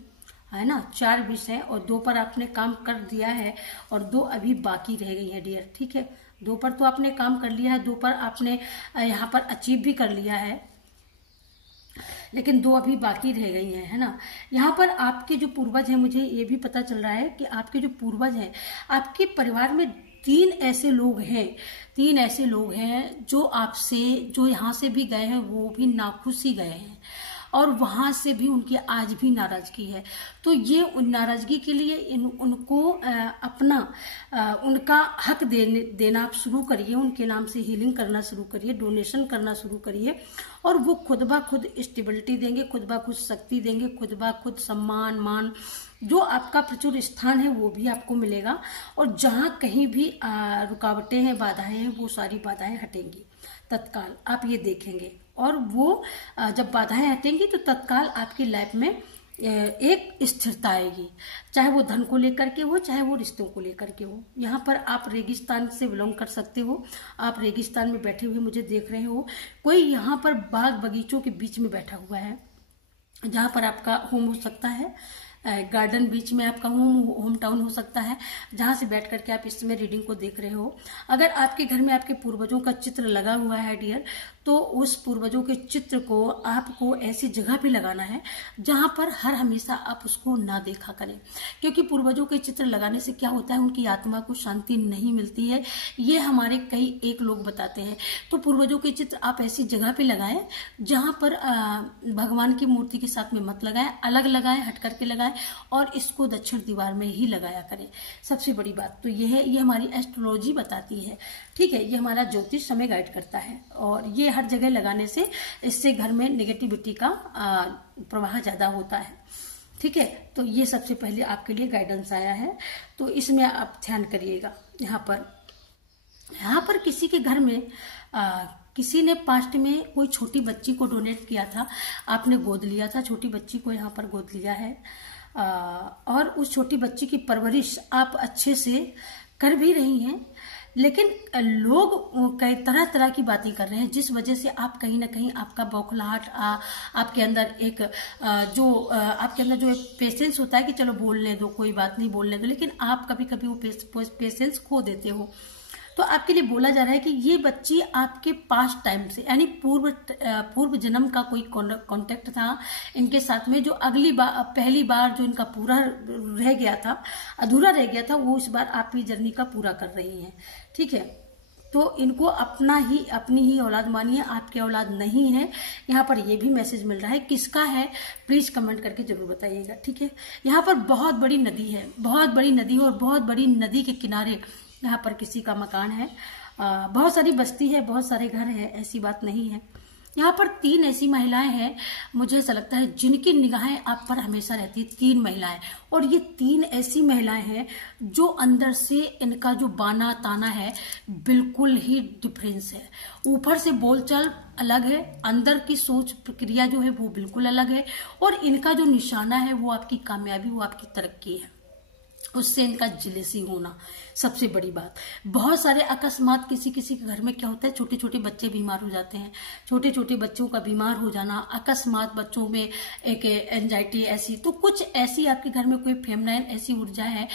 है ना, 4 विश हैं और 2 पर आपने काम कर दिया है और 2 अभी बाकी रह गई है डियर। ठीक है, 2 पर तो आपने काम कर लिया है, 2 पर आपने यहाँ पर अचीव भी कर लिया है, लेकिन 2 अभी बाकी रह गई हैं, है ना। यहाँ पर आपके जो पूर्वज हैं, मुझे ये भी पता चल रहा है कि आपके जो पूर्वज हैं, आपके परिवार में 3 ऐसे लोग हैं जो आपसे, जो यहाँ से भी गए हैं वो भी नाखुश ही गए हैं और वहां से भी उनकी आज भी नाराजगी है। तो ये उन नाराजगी के लिए उनको अपना उनका हक देना आप शुरू करिए, उनके नाम से हीलिंग करना शुरू करिए, डोनेशन करना शुरू करिए और वो खुद ब खुद स्टेबिलिटी देंगे, खुद ब खुद शक्ति देंगे, खुद ब खुद सम्मान मान जो आपका प्रचुर स्थान है वो भी आपको मिलेगा। और जहां कहीं भी रुकावटें हैं, बाधाएं हैं, वो सारी बाधाएं हटेंगी तत्काल, आप ये देखेंगे। और वो जब बाधाएं हटेंगी तो तत्काल आपकी लाइफ में एक स्थिरता आएगी, चाहे वो धन को लेकर के हो, चाहे वो रिश्तों को लेकर के हो। यहाँ पर आप रेगिस्तान से बिलोंग कर सकते हो, आप रेगिस्तान में बैठे हुए मुझे देख रहे हो, कोई यहाँ पर बाग बगीचों के बीच में बैठा हुआ है जहाँ पर आपका होम हो सकता है, गार्डन बीच में आपका होम टाउन हो सकता है, जहां से बैठ करके आप इस समय रीडिंग को देख रहे हो। अगर आपके घर में आपके पूर्वजों का चित्र लगा हुआ है डियर, तो उस पूर्वजों के चित्र को आपको ऐसी जगह पे लगाना है जहां पर हर हमेशा आप उसको ना देखा करें, क्योंकि पूर्वजों के चित्र लगाने से क्या होता है, उनकी आत्मा को शांति नहीं मिलती है, ये हमारे कई एक लोग बताते हैं। तो पूर्वजों के चित्र आप ऐसी जगह पे लगाएं जहां पर भगवान की मूर्ति के साथ में मत लगाएं, अलग लगाएं, हट करके लगाएं और इसको दक्षिण दीवार में ही लगाया करें। सबसे बड़ी बात तो ये है, ये हमारी एस्ट्रोलॉजी बताती है। ठीक है, ये हमारा ज्योतिष हमें गाइड करता है और ये हर जगह लगाने से इससे घर में नेगेटिविटी का प्रवाह ज्यादा होता है। ठीक है, तो ये सबसे पहले आपके लिए गाइडेंस आया है, तो इसमें आप ध्यान करिएगा। यहाँ पर किसी के घर में किसी ने पास्ट में कोई छोटी बच्ची को डोनेट किया था, आपने गोद लिया था, छोटी बच्ची को यहाँ पर गोद लिया है और उस छोटी बच्ची की परवरिश आप अच्छे से कर भी रही हैं, लेकिन लोग कई तरह की बातें कर रहे हैं जिस वजह से आप कहीं ना कहीं आपका बौखलाहट, आपके अंदर एक आपके अंदर जो एक पेशेंस होता है कि चलो बोलने दो, कोई बात नहीं बोलने दो, लेकिन आप कभी कभी वो पेशेंस खो देते हो। तो आपके लिए बोला जा रहा है कि ये बच्ची आपके पास्ट टाइम से, यानी पूर्व जन्म का कोई कांटेक्ट था इनके साथ में, जो पहली बार जो इनका पूरा रह गया था, अधूरा रह गया था, वो इस बार आपकी जर्नी का पूरा कर रही हैं। ठीक है, तो इनको अपनी ही औलाद मानिए, आपकी औलाद नहीं है। यहाँ पर ये भी मैसेज मिल रहा है, किसका है प्लीज कमेंट करके जरूर बताइएगा। ठीक है, यहाँ पर बहुत बड़ी नदी है, बहुत बड़ी नदी, और बहुत बड़ी नदी के किनारे यहाँ पर किसी का मकान है बहुत सारी बस्ती है, बहुत सारे घर है, ऐसी बात नहीं है। यहाँ पर 3 ऐसी महिलाएं हैं, मुझे ऐसा लगता है जिनकी निगाहें आप पर हमेशा रहती है। 3 महिलाएं, और ये 3 ऐसी महिलाएं हैं जो अंदर से इनका जो बाना ताना है बिल्कुल ही डिफरेंस है। ऊपर से बोलचाल अलग है, अंदर की सोच प्रक्रिया जो है वो बिल्कुल अलग है, और इनका जो निशाना है वो आपकी कामयाबी, वो आपकी तरक्की है। उससे इनका जेलसी होना सबसे बड़ी बात। बहुत सारे अकस्मात किसी किसी के घर में क्या होता है, छोटे छोटे बच्चे बीमार हो जाते हैं। छोटे छोटे बच्चों का बीमार हो जाना, अकस्मात बच्चों में एक एंजाइटी ऐसी, तो कुछ ऐसी आपके घर में कोई फेमिनाइन ऐसी ऊर्जा है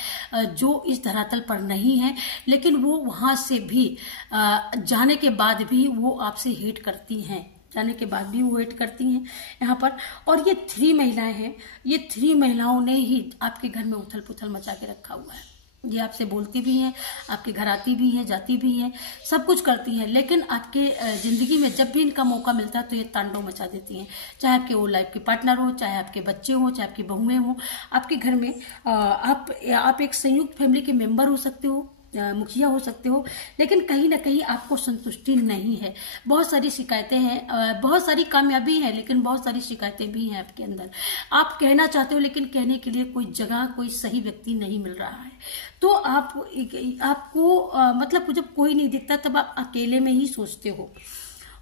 जो इस धरातल पर नहीं है, लेकिन वो वहां से भी जाने के बाद भी वो आपसे हेट करती हैं, जाने के बाद भी वो वेट करती हैं यहाँ पर। और ये 3 महिलाएं हैं, ये 3 महिलाओं ने ही आपके घर में उथल पुथल मचा के रखा हुआ है। ये आपसे बोलती भी हैं, आपके घर आती भी हैं, जाती भी हैं, सब कुछ करती हैं, लेकिन आपके जिंदगी में जब भी इनका मौका मिलता है तो ये तांडव मचा देती हैं। चाहे आपके वो लाइफ के पार्टनर हो, चाहे आपके बच्चे हो, चाहे आपकी बहुएं हो, आपके घर में आप एक संयुक्त फैमिली के मेंबर हो सकते हो, मुखिया हो सकते हो, लेकिन कहीं ना कहीं आपको संतुष्टि नहीं है। बहुत सारी शिकायतें हैं, बहुत सारी कामयाबी है, लेकिन बहुत सारी शिकायतें भी हैं आपके अंदर। आप कहना चाहते हो लेकिन कहने के लिए कोई जगह, कोई सही व्यक्ति नहीं मिल रहा है। तो आपको मतलब जब कोई नहीं दिखता तब आप अकेले में ही सोचते हो।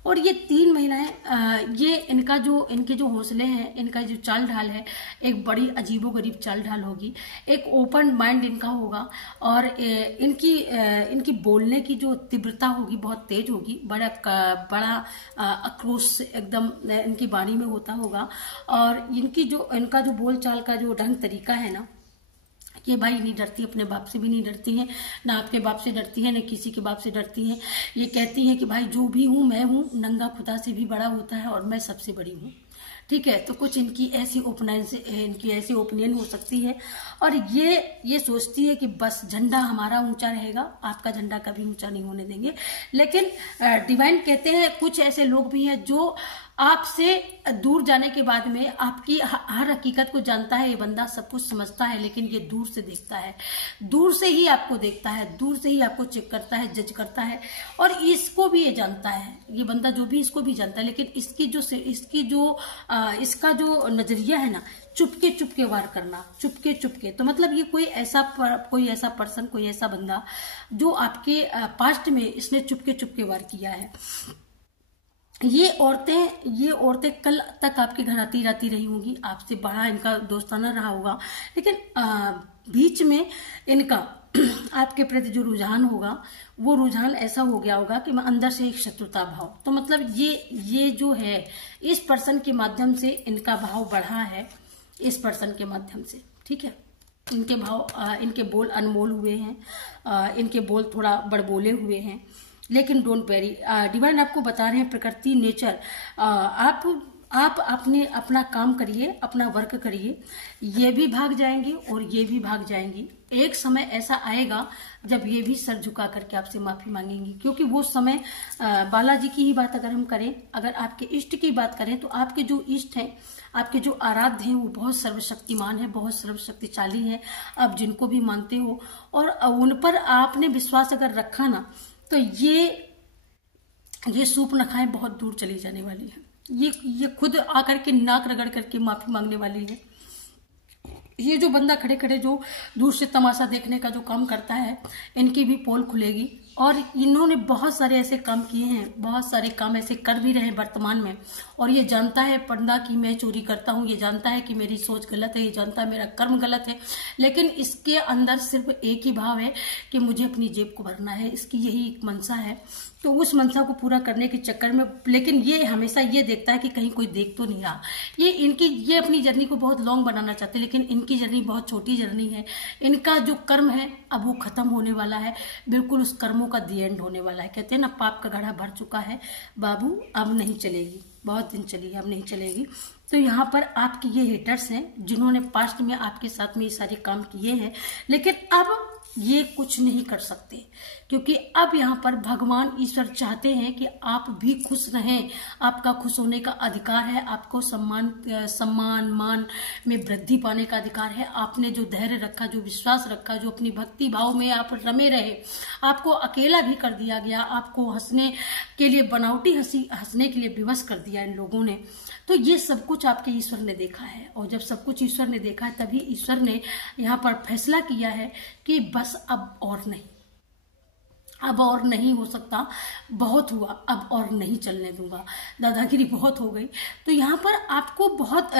और ये 3 महिलाएं, ये इनके जो हौसले हैं, इनका जो चाल ढाल है, एक बड़ी अजीबोगरीब चाल ढाल होगी, एक ओपन माइंड इनका होगा, और इनकी बोलने की जो तीव्रता होगी बहुत तेज होगी, बड़ा आक्रोश एकदम इनकी वाणी में होता होगा। और इनका जो बोलचाल का जो ढंग तरीका है ना, ये भाई नहीं डरती, अपने बाप से भी नहीं डरती हैं, ना आपके बाप से डरती हैं, ना किसी के बाप से डरती हैं। ये कहती हैं कि भाई जो भी हूं मैं हूं, नंगा खुदा से भी बड़ा होता है और मैं सबसे बड़ी हूं। ठीक है, तो कुछ इनकी ऐसी ओपिनियन हो सकती है। और ये सोचती है कि बस झंडा हमारा ऊंचा रहेगा, आपका झंडा कभी ऊंचा नहीं होने देंगे। लेकिन डिवाइन कहते हैं कुछ ऐसे लोग भी हैं जो आपसे दूर जाने के बाद में आपकी हर हकीकत को जानता है। ये बंदा सब कुछ समझता है, लेकिन ये दूर से देखता है, दूर से ही आपको देखता है, दूर से ही आपको चेक करता है, जज करता है। और इसको भी ये जानता है, ये बंदा जो भी इसको भी जानता है, लेकिन इसका जो नजरिया है ना, चुपके चुपके वार करना, चुपके। तो मतलब ये कोई ऐसा पर्सन, कोई ऐसा बंदा जो आपके पास्ट में इसने चुपके वार किया है। ये औरतें कल तक आपके घर आती रही होंगी, आपसे बड़ा इनका दोस्ताना रहा होगा, लेकिन बीच में इनका आपके प्रति जो रुझान होगा, वो रुझान ऐसा हो गया होगा कि अंदर से एक शत्रुता भाव। तो मतलब ये जो है, इस पर्सन के माध्यम से इनका भाव बढ़ा है, इस पर्सन के माध्यम से। ठीक है, इनके बोल अनमोल हुए हैं, इनके बोल थोड़ा बड़बोले हुए हैं, लेकिन डोंट वेरी, डिवाइन आपको बता रहे हैं, प्रकृति, नेचर, आप अपना काम करिए, अपना वर्क करिए। ये भी भाग जाएंगी और ये भी भाग जाएंगी। एक समय ऐसा आएगा जब ये भी सर झुका करके आपसे माफी मांगेंगी, क्योंकि वो समय, बालाजी की ही बात अगर हम करें, अगर आपके इष्ट की बात करें, तो आपके जो इष्ट हैं, आपके जो आराध्य हैं, वो बहुत सर्वशक्तिमान है, बहुत सर्वशक्तिशाली है। आप जिनको भी मानते हो और उन पर आपने विश्वास अगर रखा ना, तो ये सूप नखाएं बहुत दूर चली जाने वाली है। ये खुद आकर के नाक रगड़ करके माफी मांगने वाली है। ये जो बंदा खड़े खड़े जो दूर से तमाशा देखने का जो काम करता है, इनकी भी पोल खुलेगी। और इन्होंने बहुत सारे ऐसे काम किए हैं, बहुत सारे काम ऐसे कर भी रहे हैं वर्तमान में। और ये जानता है पर्दा कि मैं चोरी करता हूँ, ये जानता है कि मेरी सोच गलत है, ये जानता है मेरा कर्म गलत है, लेकिन इसके अंदर सिर्फ एक ही भाव है कि मुझे अपनी जेब को भरना है। इसकी यही एक मनसा है। तो उस मनसा को पूरा करने के चक्कर में, लेकिन ये हमेशा ये देखता है कि कहीं कोई देख तो नहीं रहा। ये अपनी जर्नी को बहुत लॉन्ग बनाना चाहते हैं, लेकिन इनकी जर्नी बहुत छोटी जर्नी है। इनका जो कर्म है अब वो खत्म होने वाला है, बिल्कुल उस कर्मों का दी एंड होने वाला है। कहते हैं ना, पाप का घड़ा भर चुका है बाबू, अब नहीं चलेगी, बहुत दिन चली है, अब नहीं चलेगी। तो यहाँ पर आपके ये हेटर्स हैं जिन्होंने पास्ट में आपके साथ में ये सारे काम किए हैं, लेकिन अब ये कुछ नहीं कर सकते, क्योंकि अब यहाँ पर भगवान ईश्वर चाहते हैं कि आप भी खुश रहें। आपका खुश होने का अधिकार है, आपको सम्मान मान में वृद्धि पाने का अधिकार है। आपने जो धैर्य रखा, जो विश्वास रखा, जो अपनी भक्ति भाव में आप रमे रहे, आपको अकेला भी कर दिया गया, आपको हंसने के लिए बनावटी हंसने के लिए विवश कर दिया इन लोगों ने। तो ये सब कुछ आपके ईश्वर ने देखा है, और जब सब कुछ ईश्वर ने देखा है तभी ईश्वर ने यहाँ पर फैसला किया है कि बस अब और नहीं हो सकता, बहुत हुआ, अब और नहीं चलने दूंगा, दादागिरी बहुत हो गई। तो यहाँ पर आपको बहुत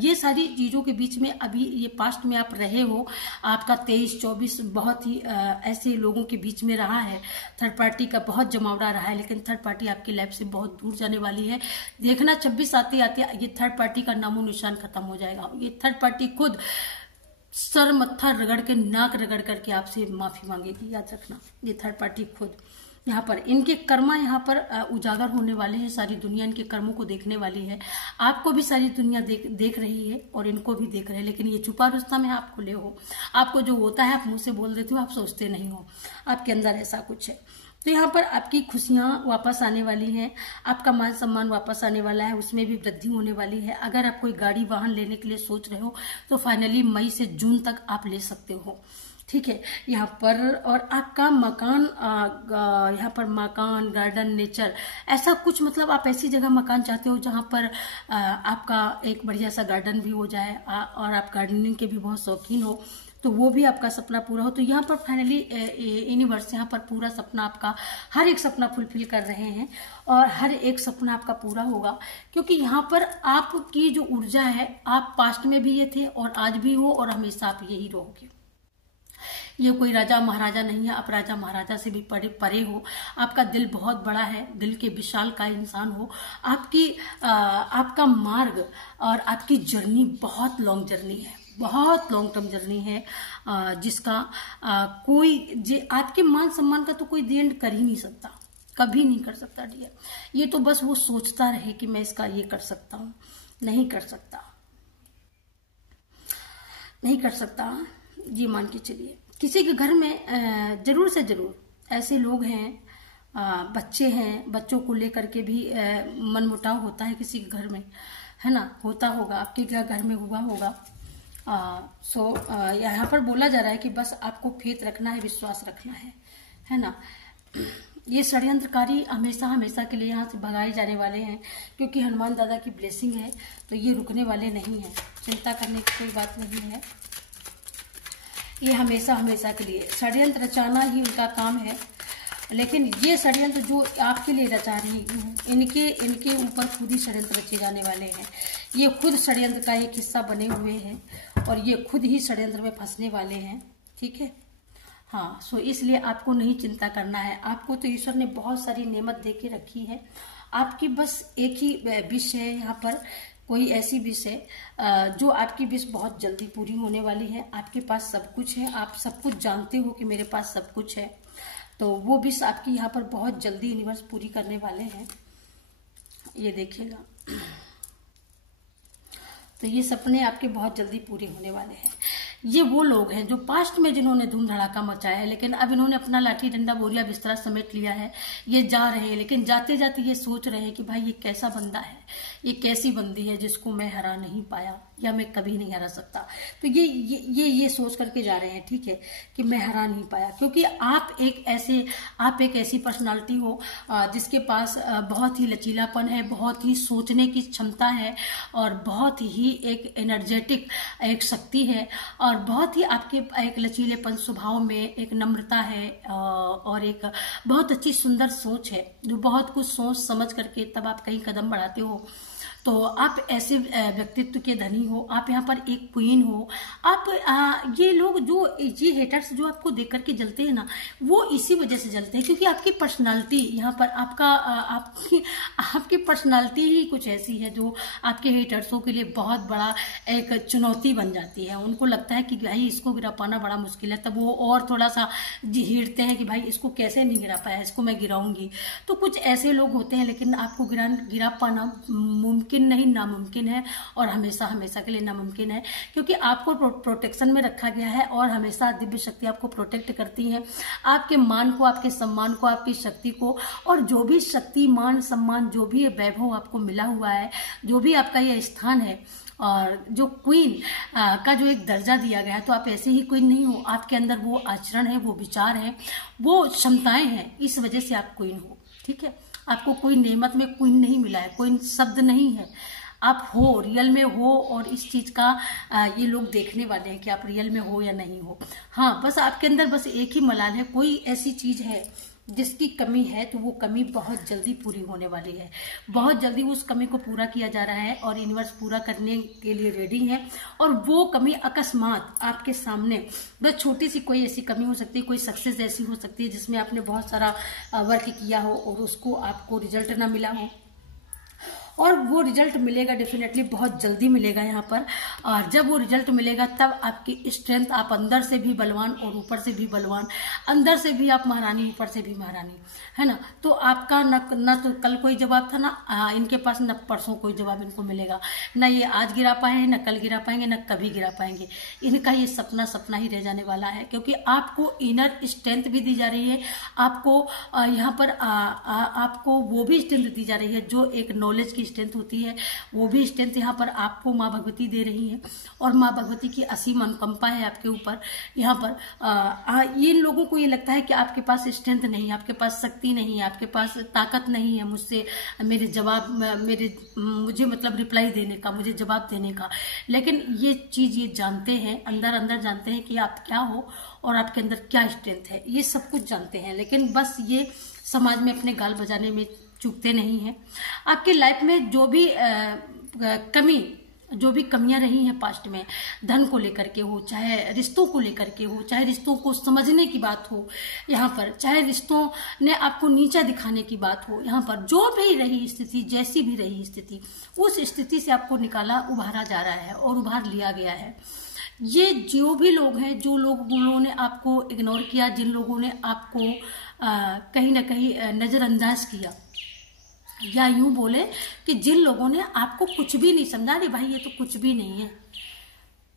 ये सारी चीजों के बीच में अभी ये पास्ट में आप रहे हो, आपका 23-24 बहुत ही ऐसे लोगों के बीच में रहा है, थर्ड पार्टी का बहुत जमावड़ा रहा है, लेकिन थर्ड पार्टी आपकी लाइफ से बहुत दूर जाने वाली है। देखना 26 आते आते ये थर्ड पार्टी का नामो निशान खत्म हो जाएगा। ये थर्ड पार्टी खुद सर मत्था रगड़ के, नाक रगड़ करके आपसे माफी मांगेगी, याद रखना। ये थर्ड पार्टी खुद यहाँ पर इनके कर्मा यहाँ पर उजागर होने वाले हैं, सारी दुनिया इनके कर्मों को देखने वाली है। आपको भी सारी दुनिया देख रही है और इनको भी देख रहे हैं, लेकिन ये छुपा रुस्तम है, आप खुले हो। आपको जो होता है आप मुंह से बोल देते हो, आप सोचते नहीं हो, आपके अंदर ऐसा कुछ है। तो यहाँ पर आपकी खुशियां वापस आने वाली हैं, आपका मान सम्मान वापस आने वाला है, उसमें भी वृद्धि होने वाली है। अगर आप कोई गाड़ी वाहन लेने के लिए सोच रहे हो तो फाइनली मई से जून तक आप ले सकते हो, ठीक है। यहाँ पर और आपका मकान, यहाँ पर मकान, गार्डन, नेचर, ऐसा कुछ, मतलब आप ऐसी जगह मकान चाहते हो जहाँ पर आपका एक बढ़िया सा गार्डन भी हो जाए और आप गार्डनिंग के भी बहुत शौकीन हो, तो वो भी आपका सपना पूरा हो। तो यहाँ पर फाइनली यूनिवर्स यहाँ पर पूरा सपना आपका, हर एक सपना फुलफिल कर रहे हैं और हर एक सपना आपका पूरा होगा, क्योंकि यहाँ पर आपकी जो ऊर्जा है, आप पास्ट में भी ये थे और आज भी हो और हमेशा आप यही रहोगे। ये कोई राजा महाराजा नहीं है, आप राजा महाराजा से भी परे हो। आपका दिल बहुत बड़ा है, दिल के विशाल का इंसान हो। आपका मार्ग और आपकी जर्नी बहुत लॉन्ग जर्नी है, बहुत लॉन्ग टर्म जर्नी है, जिसका आपके मान सम्मान का तो कोई दी एंड कर ही नहीं सकता, कभी नहीं कर सकता डियर। ये तो बस वो सोचता रहे कि मैं इसका ये कर सकता हूँ, नहीं कर सकता, नहीं कर सकता। ये मान के चलिए किसी के घर में जरूर से जरूर ऐसे लोग हैं, बच्चे हैं, बच्चों को लेकर के भी मनमुटाव होता है किसी के घर में, है ना, होता होगा, आपके घर में हुआ होगा। यहाँ पर बोला जा रहा है कि बस आपको फेथ रखना है, विश्वास रखना है ना। ये षड्यंत्रकारी हमेशा हमेशा के लिए यहाँ से भगाए जाने वाले हैं, क्योंकि हनुमान दादा की ब्लेसिंग है, तो ये रुकने वाले नहीं है, चिंता करने की कोई बात नहीं है। ये हमेशा हमेशा के लिए षड्यंत्र रचाना ही उनका काम है, लेकिन ये षड्यंत्र जो आपके लिए रचा रही हूँ, इनके ऊपर खुद ही षड्यंत्र रचे जाने वाले हैं। ये खुद षड्यंत्र का एक हिस्सा बने हुए हैं और ये खुद ही षड्यंत्र में फंसने वाले हैं, ठीक है। हाँ, सो इसलिए आपको नहीं चिंता करना है। आपको तो ईश्वर ने बहुत सारी नेमत दे के रखी है, आपकी बस एक ही विश है यहाँ पर, कोई ऐसी विश है जो आपकी विश बहुत जल्दी पूरी होने वाली है। आपके पास सब कुछ है, आप सब कुछ जानते हो कि मेरे पास सब कुछ है, तो वो विश आपकी यहाँ पर बहुत जल्दी यूनिवर्स पूरी करने वाले हैं, ये देखिएगा। तो ये सपने आपके बहुत जल्दी पूरे होने वाले हैं। ये वो लोग हैं जो पास्ट में जिन्होंने धूम धड़ाका मचाया है, लेकिन अब इन्होंने अपना लाठी डंडा बोरिया बिस्तरा समेट लिया है, ये जा रहे हैं, लेकिन जाते जाते ये सोच रहे हैं कि भाई ये कैसा बंदा है, ये कैसी बंदी है जिसको मैं हरा नहीं पाया या मैं कभी नहीं हरा सकता। तो ये सोच करके जा रहे हैं, ठीक है, कि मैं हरा नहीं पाया, क्योंकि आप एक ऐसी पर्सनालिटी हो जिसके पास बहुत ही लचीलापन है, बहुत ही सोचने की क्षमता है और बहुत ही एक एनर्जेटिक एक शक्ति है और बहुत ही आपके एक लचीलेपन स्वभाव में एक नम्रता है और एक बहुत अच्छी सुंदर सोच है, जो बहुत कुछ सोच समझ करके तब आप कहीं कदम बढ़ाते हो। तो आप ऐसे व्यक्तित्व के धनी हो, आप यहाँ पर एक क्वीन हो। आप ये लोग जो ये हेटर्स जो आपको देख करके जलते हैं ना, वो इसी वजह से जलते हैं क्योंकि आपकी पर्सनालिटी यहाँ पर आपकी पर्सनालिटी ही कुछ ऐसी है जो आपके हेटर्सों के लिए बहुत बड़ा एक चुनौती बन जाती है। उनको लगता है कि भाई इसको गिरा पाना बड़ा मुश्किल है, तब वो और थोड़ा सा हिड़ते हैं कि भाई इसको कैसे नहीं गिरा पाया, इसको मैं गिराऊंगी। तो कुछ ऐसे लोग होते हैं, लेकिन आपको गिरा पाना मुमकिन मुमकिन नहीं, नामुमकिन है और हमेशा हमेशा के लिए नामुमकिन है, क्योंकि आपको प्रोटेक्शन में रखा गया है और हमेशा दिव्य शक्ति आपको प्रोटेक्ट करती है, आपके मान को, आपके सम्मान को, आपकी शक्ति को, और जो भी शक्ति, मान, सम्मान, जो भी वैभव आपको मिला हुआ है, जो भी आपका यह स्थान है और जो क्वीन का जो एक दर्जा दिया गया है, तो आप ऐसे ही क्वीन नहीं हो, आपके अंदर वो आचरण है, वो विचार है, वो क्षमताएं हैं, इस वजह से आप क्वीन हो। ठीक है, आपको कोई नेमत में क्वीन नहीं मिला है, क्वीन शब्द नहीं है, आप हो, रियल में हो, और इस चीज का ये लोग देखने वाले हैं कि आप रियल में हो या नहीं हो। हाँ, बस आपके अंदर बस एक ही मलाल है, कोई ऐसी चीज है जिसकी कमी है, तो वो कमी बहुत जल्दी पूरी होने वाली है, बहुत जल्दी उस कमी को पूरा किया जा रहा है और यूनिवर्स पूरा करने के लिए रेडी है। और वो कमी अकस्मात आपके सामने, बस छोटी सी कोई ऐसी कमी हो सकती है, कोई सक्सेस ऐसी हो सकती है जिसमें आपने बहुत सारा वर्क किया हो और उसको आपको रिजल्ट ना मिला हो, और वो रिजल्ट मिलेगा, डेफिनेटली बहुत जल्दी मिलेगा यहाँ पर। और जब वो रिजल्ट मिलेगा तब आपकी स्ट्रेंथ, आप अंदर से भी बलवान और ऊपर से भी बलवान, अंदर से भी आप महारानी, ऊपर से भी महारानी, है ना। तो आपका न तो कल कोई जवाब था, ना इनके पास न परसों कोई जवाब इनको मिलेगा, न ये आज गिरा पाए, न कल गिरा पाएंगे, न कभी गिरा पाएंगे। इनका ये सपना सपना ही रह जाने वाला है, क्योंकि आपको इनर स्ट्रेंथ भी दी जा रही है, आपको यहाँ पर आपको वो भी स्ट्रेंथ दी जा रही है जो एक नॉलेज की स्ट्रेंथ होती है, वो भी स्ट्रेंथ यहाँ पर आपको माँ भगवती दे रही है। और माँ भगवती की असीम अनुकंपा है आपके ऊपर। यहाँ पर इन लोगों को ये लगता है कि आपके पास स्ट्रेंथ नहीं, आपके पास शक्ति नहीं है, आपके पास ताकत नहीं है मुझसे मुझे मतलब रिप्लाई देने का, मुझे जवाब देने का। लेकिन ये चीज ये जानते हैं, अंदर अंदर जानते हैं कि आप क्या हो और आपके अंदर क्या स्ट्रेंथ है, ये सब कुछ जानते हैं। लेकिन बस ये समाज में अपने गाल बजाने में चूकते नहीं हैं। आपकी लाइफ में जो भी कमियां रही हैं पास्ट में, धन को लेकर के हो, चाहे रिश्तों को लेकर के हो, चाहे रिश्तों को समझने की बात हो यहाँ पर, चाहे रिश्तों ने आपको नीचा दिखाने की बात हो, यहाँ पर जो भी रही स्थिति, जैसी भी रही स्थिति, उस स्थिति से आपको निकाला, उभारा जा रहा है और उभार लिया गया है। ये जो भी लोग हैं, जो लोगों ने आपको इग्नोर किया, जिन लोगों ने आपको कहीं ना कहीं नजरअंदाज किया, या यूं बोले कि जिन लोगों ने आपको कुछ भी नहीं समझा, अरे भाई ये तो कुछ भी नहीं है,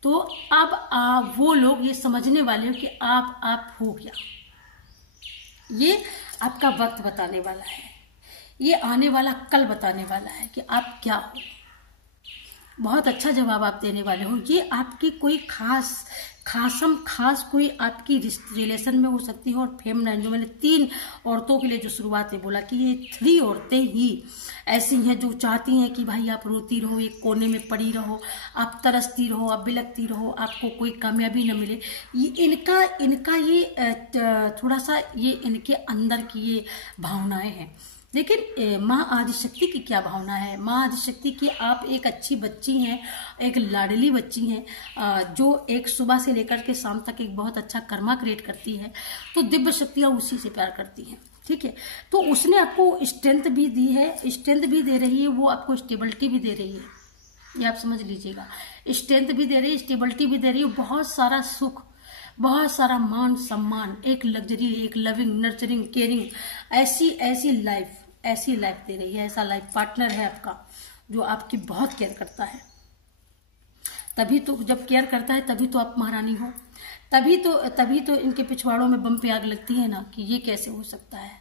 तो अब वो लोग ये समझने वाले हो कि आप हो क्या। ये आपका वक्त बताने वाला है, ये आने वाला कल बताने वाला है कि आप क्या हो। बहुत अच्छा जवाब आप देने वाले हो। ये आपकी कोई खास कोई आपकी रिलेशन में हो सकती है। और फेमनाइन, जो मैंने 3 औरतों के लिए जो शुरुआत में बोला कि ये 3 औरतें ही ऐसी हैं जो चाहती हैं कि भाई आप रोती रहो, एक कोने में पड़ी रहो, आप तरसती रहो, आप बिलखती रहो, आपको कोई कामयाबी न मिले। ये इनका ये थोड़ा सा ये इनके अंदर की ये भावनाएं हैं। लेकिन माँ आदिशक्ति की क्या भावना है? माँ आदिशक्ति की आप एक अच्छी बच्ची हैं, एक लाडली बच्ची हैं, जो एक सुबह से लेकर के शाम तक एक बहुत अच्छा कर्मा क्रिएट करती है। तो दिव्य शक्तियाँ उसी से प्यार करती हैं। ठीक है, तो उसने आपको स्ट्रेंथ भी दी है, स्ट्रेंथ भी दे रही है, वो आपको स्टेबिलिटी भी दे रही है। ये आप समझ लीजिएगा, स्ट्रेंथ भी दे रही है, स्टेबिलिटी भी दे रही है, बहुत सारा सुख, बहुत सारा मान सम्मान, एक लग्जरी, एक लविंग, नर्चरिंग, केयरिंग, ऐसी लाइफ दे रही है। ऐसा लाइफ पार्टनर है आपका जो आपकी बहुत केयर करता है। तभी तो जब केयर करता है तभी तो आप महारानी हो। तभी तो इनके पिछवाड़ों में बम पे आग लगती है ना कि ये कैसे हो सकता है।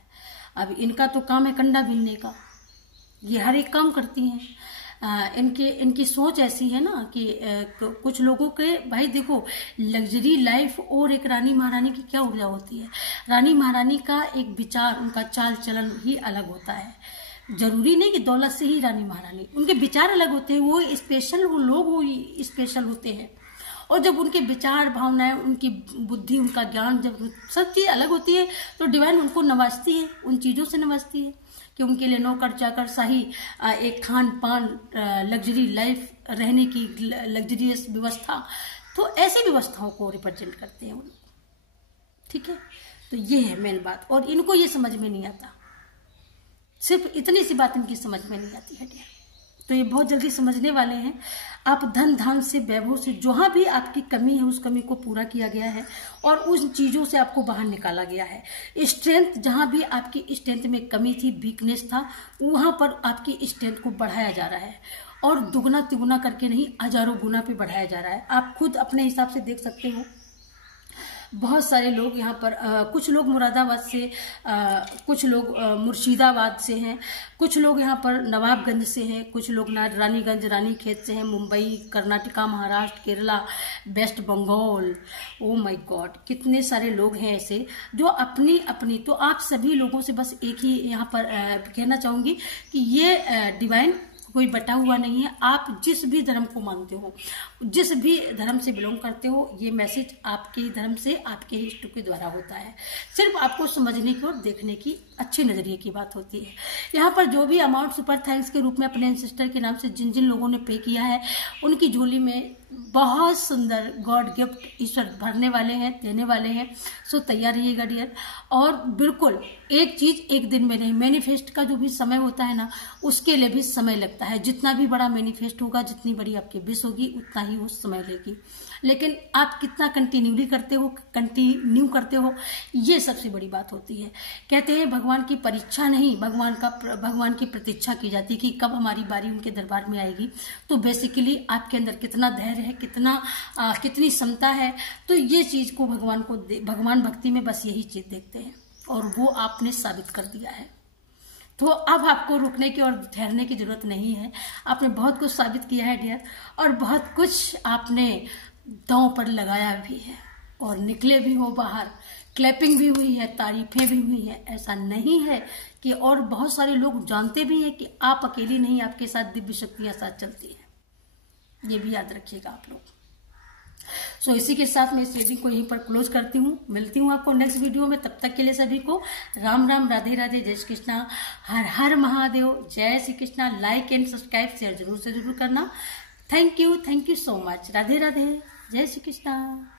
अब इनका तो काम है कंडा बीनने का, ये हर एक काम करती हैं। इनकी सोच ऐसी है ना कि कुछ लोगों के, भाई देखो, लग्जरी लाइफ और एक रानी महारानी की क्या ऊर्जा होती है। रानी महारानी का एक विचार, उनका चाल चलन ही अलग होता है। जरूरी नहीं कि दौलत से ही रानी महारानी, उनके विचार अलग होते हैं। वो स्पेशल, वो लोग स्पेशल होते हैं। और जब उनके विचार, भावनाएं, उनकी बुद्धि, उनका ज्ञान, जब सब चीज अलग होती है तो डिवाइन उनको नवाजती है, उन चीजों से नवाजती है कि उनके लिए नौकर चाकर, शाही एक खान पान, लग्जरी लाइफ, रहने की लग्जरियस व्यवस्था, तो ऐसी व्यवस्थाओं को रिप्रेजेंट करते हैं वो लोग। ठीक है, तो ये है मेन बात। और इनको ये समझ में नहीं आता, सिर्फ इतनी सी बात इनकी समझ में नहीं आती है। तो ये बहुत जल्दी समझने वाले हैं। आप धन धान से, वैभव से, जहां भी आपकी कमी है उस कमी को पूरा किया गया है और उन चीजों से आपको बाहर निकाला गया है। स्ट्रेंथ, जहां भी आपकी स्ट्रेंथ में कमी थी, वीकनेस था, वहां पर आपकी स्ट्रेंथ को बढ़ाया जा रहा है और दुगना तिगुना करके नहीं, हजारों गुना पे बढ़ाया जा रहा है। आप खुद अपने हिसाब से देख सकते हो। बहुत सारे लोग यहाँ पर कुछ लोग मुरादाबाद से, कुछ लोग मुर्शिदाबाद से हैं, कुछ लोग यहाँ पर नवाबगंज से हैं, कुछ लोग रानीगंज, रानीखेत से हैं, Mumbai, Karnataka, Maharashtra, Kerala, West Bengal. Oh my God, कितने सारे लोग हैं ऐसे जो अपनी अपनी। तो आप सभी लोगों से बस एक ही यहाँ पर कहना चाहूंगी कि ये डिवाइन कोई बटा हुआ नहीं है। आप जिस भी धर्म को मानते हो, जिस भी धर्म से बिलोंग करते हो, ये मैसेज आपके धर्म से, आपके इष्ट के द्वारा होता है। सिर्फ आपको समझने की और देखने की अच्छे नजरिए की बात होती है। यहाँ पर जो भी अमाउंट सुपर थैंक्स के रूप में अपने एंसेस्टर के नाम से जिन जिन लोगों ने पे किया है, उनकी झोली में बहुत सुंदर गॉड गिफ्ट ईश्वर भरने वाले हैं, देने वाले हैं। सो तैयार रहिएगा डियर। और बिल्कुल एक चीज एक दिन में नहीं, मैनिफेस्ट का जो भी समय होता है ना, उसके लिए भी समय लगता है। जितना भी बड़ा मैनिफेस्ट होगा, जितनी बड़ी आपकी विश होगी, उतना ही वो समय लेगी। लेकिन आप कितना कंटिन्यू करते हो, ये सबसे बड़ी बात होती है। कहते हैं भगवान की परीक्षा नहीं, भगवान की प्रतीक्षा की जाती है कि कब हमारी बारी उनके दरबार में आएगी। तो बेसिकली आपके अंदर कितना धैर्य है, कितनी क्षमता है, तो ये चीज को भगवान भक्ति में बस यही चीज देखते हैं और वो आपने साबित कर दिया है। तो अब आपको रुकने की और ठहरने की जरूरत नहीं है। आपने बहुत कुछ साबित किया है डियर, और बहुत कुछ आपने दांव पर लगाया भी है और निकले भी हो बाहर। क्लैपिंग भी हुई है, तारीफें भी हुई है। ऐसा नहीं है कि, और बहुत सारे लोग जानते भी हैं कि आप अकेली नहीं, आपके साथ दिव्य शक्तियां साथ चलती हैं। ये भी याद रखिएगा आप लोग। सो इसी के साथ मैं इस रीडिंग को यहीं पर क्लोज करती हूँ। मिलती हूँ आपको नेक्स्ट वीडियो में। तब तक के लिए सभी को राम राम, राधे राधे, जय श्री कृष्णा, हर हर महादेव, जय Shri Krishna. Like and subscribe share जरूर से जरूर करना। Thank you so much. Radhe Radhe, जय श्री कृष्णा।